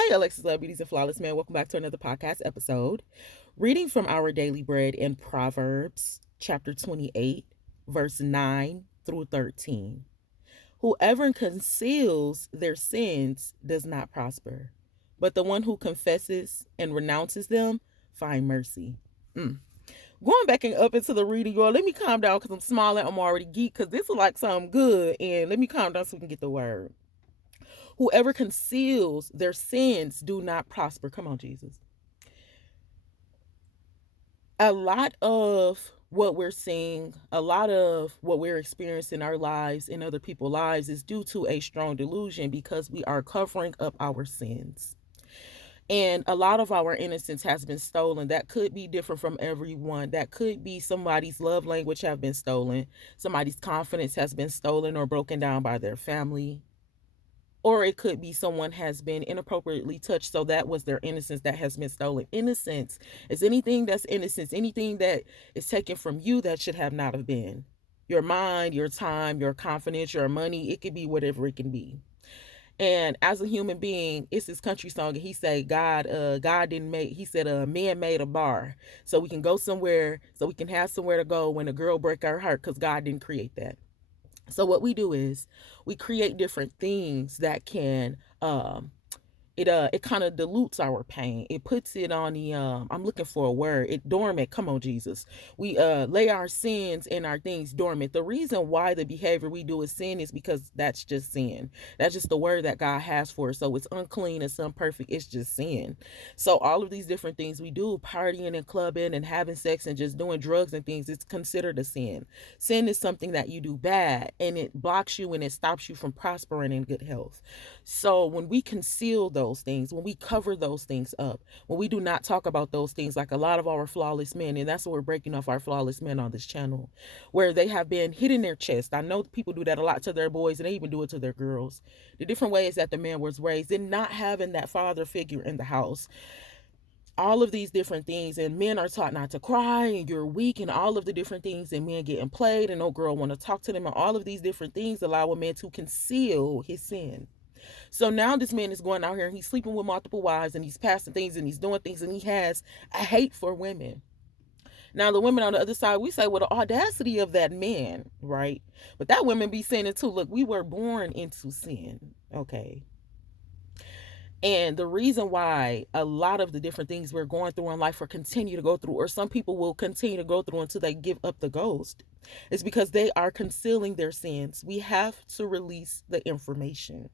Hi, Alexus, Beauties and Flawless Man. Welcome back to another podcast episode. Reading from our daily bread in Proverbs chapter 28, verse 9 through 13. Whoever conceals their sins does not prosper, but the one who confesses and renounces them find mercy. Going back and up into the reading, y'all, let me calm down because I'm smiling. I'm already geek because this is like something good. And let me calm down so we can get the word. Whoever conceals their sins do not prosper. Come on, Jesus. A lot of what we're seeing, a lot of what we're experiencing in our lives, in other people's lives, is due to a strong delusion because we are covering up our sins. And a lot of our innocence has been stolen. That could be different from everyone. That could be somebody's love language have been stolen. Somebody's confidence has been stolen or broken down by their family, or it could be someone has been inappropriately touched, so that was their innocence that has been stolen. Innocence is anything that's innocence, anything that is taken from you that should have not have been. Your mind, your time, your confidence, your money, it could be whatever it can be. And as a human being, it's this country song, and he said God didn't make, he said man made a bar so we can go somewhere, so we can have somewhere to go when a girl break our heart, because God didn't create that. So what we do is we create different things that can it kind of dilutes our pain. It puts it on the I'm looking for a word. It dormant. Come on, Jesus. We lay our sins and our things dormant. The reason why the behavior we do is sin is because that's just sin. That's just the word that God has for us. So it's unclean, it's imperfect, it's just sin. So all of these different things we do, partying and clubbing and having sex and just doing drugs and things, it's considered a sin. Sin is something that you do bad, and it blocks you and it stops you from prospering in good health. So when we conceal those things, when we cover those things up, when we do not talk about those things, like a lot of our flawless men, and that's what we're breaking off our flawless men on this channel, where they have been hitting their chest. I know people do that a lot to their boys, and they even do it to their girls. The different ways that the man was raised, and not having that father figure in the house, all of these different things, and men are taught not to cry and you're weak, and all of the different things, and men getting played and no girl want to talk to them, and all of these different things allow a man to conceal his sin. So now this man is going out here and he's sleeping with multiple wives, and he's passing things and he's doing things, and he has a hate for women. Now the women on the other side, we say, well, the audacity of that man, right? But that women be saying it too. Look, we were born into sin, okay? And the reason why a lot of the different things we're going through in life or continue to go through, or some people will continue to go through until they give up the ghost, is because they are concealing their sins. We have to release the information.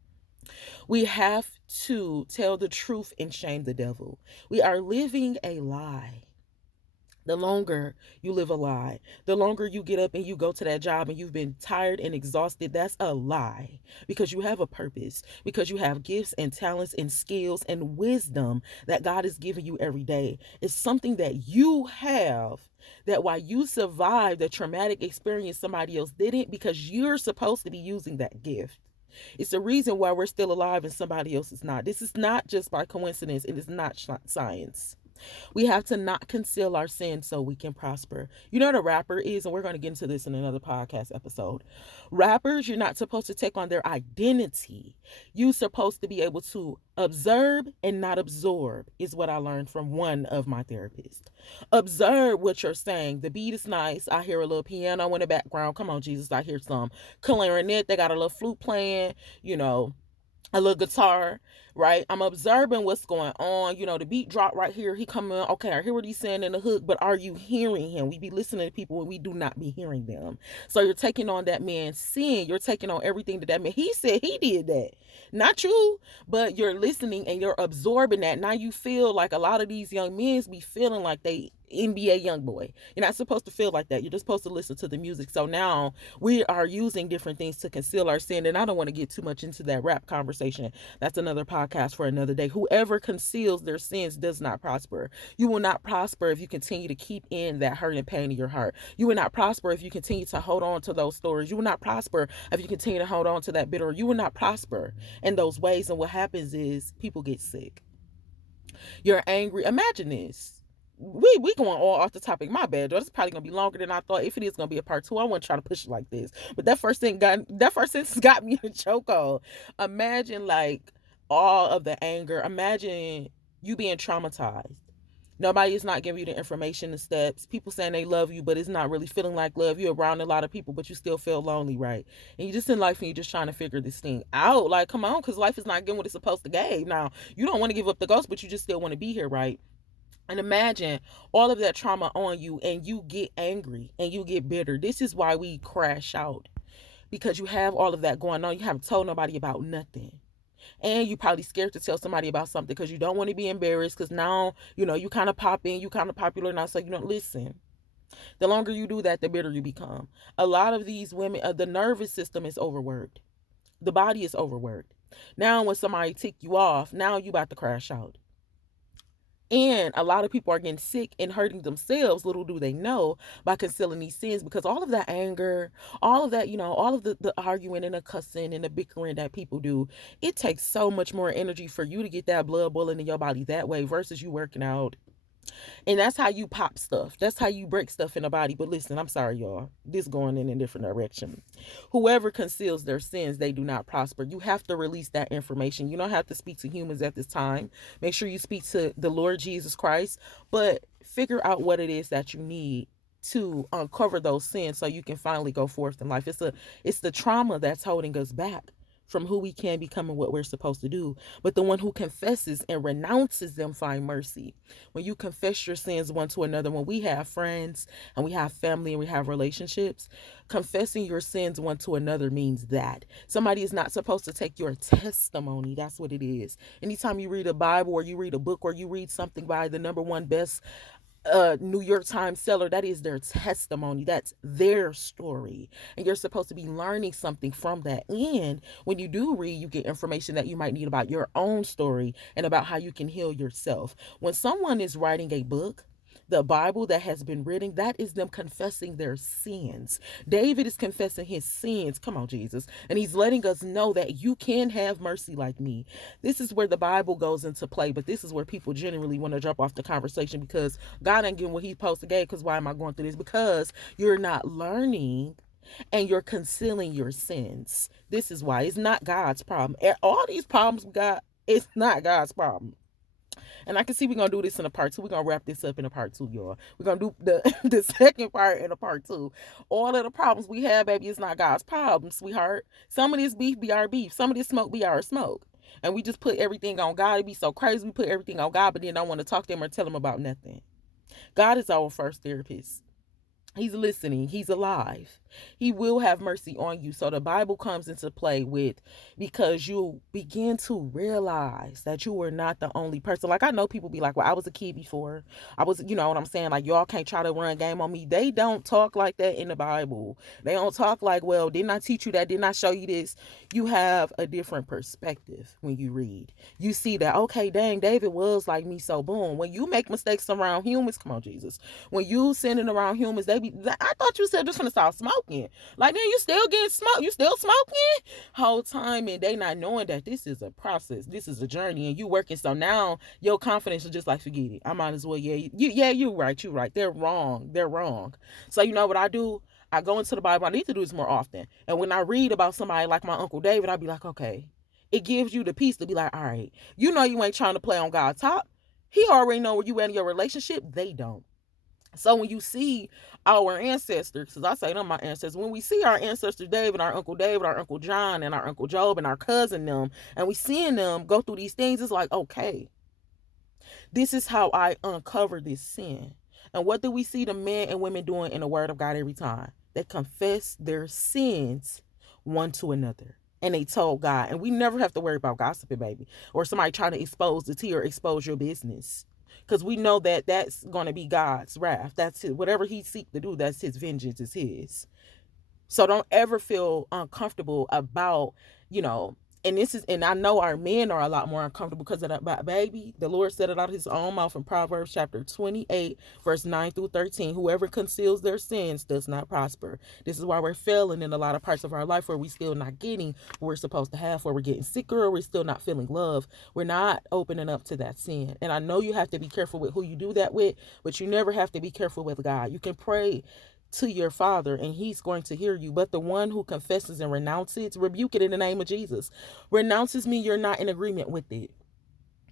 We have to tell the truth and shame the devil. We are living a lie. The longer you live a lie, the longer you get up and you go to that job and you've been tired and exhausted, that's a lie. Because you have a purpose, because you have gifts and talents and skills and wisdom that God is giving you every day. It's something that you have, that while you survived the traumatic experience, somebody else didn't, because you're supposed to be using that gift. It's the reason why we're still alive and somebody else is not. This is not just by coincidence. It is not science. We have to not conceal our sins so we can prosper. You know what a rapper is, and we're going to get into this in another podcast episode. Rappers, you're not supposed to take on their identity. You're supposed to be able to observe and not absorb, is what I learned from one of my therapists. Observe what you're saying. The beat is nice. I hear a little piano in the background. Come on, Jesus. I hear some clarinet. They got a little flute playing, a little guitar, right? I'm observing what's going on. The beat drop right here. He coming. Okay, I hear what he's saying in the hook, but are you hearing him? We be listening to people when we do not be hearing them. So you're taking on that man's sin. You're taking on everything that man, he said he did that. Not you, but you're listening and you're absorbing that. Now you feel like a lot of these young men be feeling like they NBA young boy. You're not supposed to feel like that. You're just supposed to listen to the music. So now we are using different things to conceal our sin. And I don't want to get too much into that rap conversation. That's another podcast for another day. Whoever conceals their sins does not prosper. You will not prosper if you continue to keep in that hurt and pain in your heart. You will not prosper if you continue to hold on to those stories. You will not prosper if you continue to hold on to that bitter. You will not prosper in those ways. And what happens is people get sick. You're angry. Imagine this. We going all off the topic. My bad, Joe. This is probably gonna be longer than I thought. If it is gonna be a part two, I want to try to push it like this. But that first sentence got me in a chokehold. Imagine like all of the anger. Imagine you being traumatized. Nobody is not giving you the information, the steps. People saying they love you, but it's not really feeling like love. You're around a lot of people, but you still feel lonely, right? And you just in life and you're just trying to figure this thing out. Like, come on, because life is not getting what it's supposed to give. Now, you don't want to give up the ghost, but you just still want to be here, right? And imagine all of that trauma on you and you get angry and you get bitter. This is why we crash out, because you have all of that going on. You haven't told nobody about nothing. And you probably scared to tell somebody about something because you don't want to be embarrassed, because now, you kind of pop in, you kind of popular now. So, listen, the longer you do that, the bitter you become. A lot of these women, the nervous system is overworked. The body is overworked. Now, when somebody tick you off, now you about to crash out. And a lot of people are getting sick and hurting themselves, little do they know, by concealing these sins, because all of that anger, all of that, all of the arguing and the cussing and the bickering that people do, it takes so much more energy for you to get that blood boiling in your body that way versus you working out. And that's how you pop stuff. That's how you break stuff in the body. But listen, I'm sorry, y'all. This going in a different direction. Whoever conceals their sins, they do not prosper. You have to release that information. You don't have to speak to humans at this time. Make sure you speak to the Lord Jesus Christ, but figure out what it is that you need to uncover those sins so you can finally go forth in life. It's the trauma that's holding us back from who we can become and what we're supposed to do. But the one who confesses and renounces them find mercy. When you confess your sins one to another, when we have friends and we have family and we have relationships, confessing your sins one to another means that somebody is not supposed to take your testimony. That's what it is. Anytime you read a Bible or you read a book or you read something by the number one best New York Times seller, that is their testimony. That's their story. And you're supposed to be learning something from that. And when you do read, you get information that you might need about your own story and about how you can heal yourself. When someone is writing a book, the Bible that has been written, that is them confessing their sins. David is confessing his sins. Come on, Jesus. And he's letting us know that you can have mercy like me. This is where the Bible goes into play, but this is where people generally want to drop off the conversation because God ain't getting what he's supposed to get. Because why am I going through this? Because you're not learning and you're concealing your sins. This is why it's not God's problem. All these problems we got, it's not God's problem. And I can see we're gonna do this in a part two. We're gonna wrap this up in a part two, y'all. We're gonna do the the second part in a part two. All of the problems we have, baby, is not God's problem, sweetheart. Some of this beef be our beef. Some of this smoke be our smoke. And we just put everything on God. It be so crazy. We put everything on God, but then don't want to talk to him or tell him about nothing. God is our first therapist. He's listening. He's alive. He will have mercy on you. So the Bible comes into play with, because you begin to realize that you were not the only person. Like, I know people be like, well, I was a kid before. I was, you know what I'm saying? Like, y'all can't try to run game on me. They don't talk like that in the Bible. They don't talk like, well, didn't I teach you that? Didn't I show you this? You have a different perspective when you read. You see that, okay, dang, David was like me. So boom, when you make mistakes around humans, come on, Jesus. When you sending around humans, they be, I thought you said just gonna stop smoking. Like, then you still getting smoked. You still smoking whole time, and they not knowing that this is a process. This is a journey, and you working. So now your confidence is just like, forget it. I might as well. Yeah, you right. You right. They're wrong. They're wrong. So you know what I do? I go into the Bible. I need to do this more often. And when I read about somebody like my Uncle David, I'll be like, okay. It gives you the peace to be like, all right, you know you ain't trying to play on God's top. He already know where you at in your relationship. They don't. So when you see our ancestors, because I say them my ancestors, when we see our ancestor David, our Uncle John, and our Uncle Job, and our cousin them, and we seeing them go through these things, it's like, okay, this is how I uncover this sin. And what do we see the men and women doing in the Word of God every time? They confess their sins one to another. And they told God. And we never have to worry about gossiping, baby, or somebody trying to expose the tea or expose your business. Because we know that that's going to be God's wrath. That's his, whatever he seek to do, that's his vengeance, is his. So don't ever feel uncomfortable about, you know, and this is, and I know our men are a lot more uncomfortable because of that, but baby, the Lord said it out of his own mouth in Proverbs chapter 28, verse 9 through 13. Whoever conceals their sins does not prosper. This is why we're failing in a lot of parts of our life, where we still not getting what we're supposed to have, where we're getting sicker, or we're still not feeling love. We're not opening up to that sin. And I know you have to be careful with who you do that with, but you never have to be careful with God. You can pray to your Father, and He's going to hear you. But the one who confesses and renounces, rebuke it in the name of Jesus. Renounces mean you're not in agreement with it.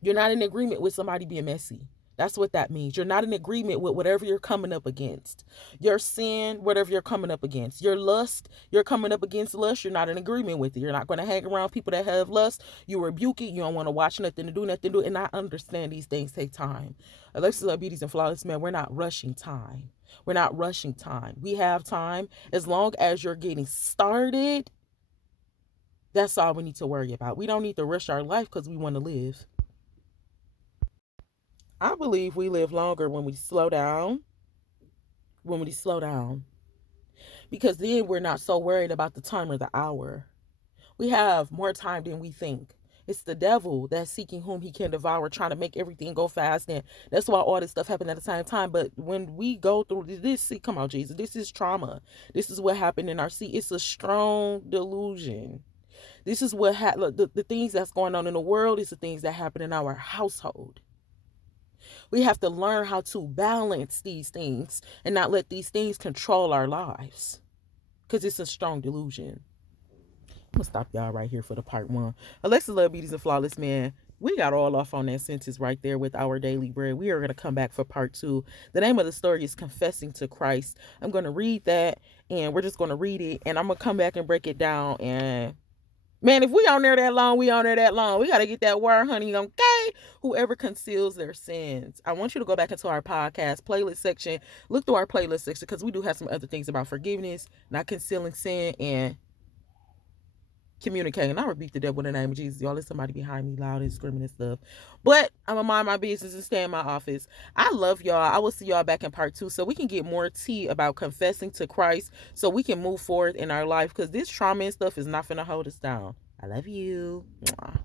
You're not in agreement with somebody being messy. That's what that means. You're not in agreement with whatever you're coming up against. Your sin, whatever you're coming up against. Your lust, you're coming up against lust. You're not in agreement with it. You're not going to hang around people that have lust. You rebuke it. You don't want to watch nothing to do nothing to do. And I understand these things take time. Alexus, obedience, and flawless man, we're not rushing time. We're not rushing time. We have time. As long as you're getting started, that's all we need to worry about. We don't need to rush our life because we want to live. I believe we live longer when we slow down. When we slow down. Because then we're not so worried about the time or the hour. We have more time than we think. It's the devil that's seeking whom he can devour, trying to make everything go fast. And that's why all this stuff happened at the same time. But when we go through this, see, come on, Jesus, this is trauma. This is what happened in our seat. It's a strong delusion. This is what the things that's going on in the world is the things that happen in our household. We have to learn how to balance these things and not let these things control our lives, because it's a strong delusion. I'm going to stop y'all right here for the part one. Alexus, love, beauties, and flawless man. We got all off on that sentence right there with our daily bread. We are going to come back for part two. The name of the story is Confessing to Christ. I'm going to read that, and we're just going to read it, and I'm going to come back and break it down. And man, if we on there that long, we on there that long. We got to get that word, honey, okay? Whoever conceals their sins. I want you to go back into our podcast playlist section. Look through our playlist section, because we do have some other things about forgiveness, not concealing sin, and communicating. I rebuke the devil in the name of Jesus. Y'all, there's somebody behind me loud and screaming and stuff. But I'm going to mind my business and stay in my office. I love y'all. I will see y'all back in part two so we can get more tea about confessing to Christ so we can move forward in our life, because this trauma and stuff is not going to hold us down. I love you. Mwah.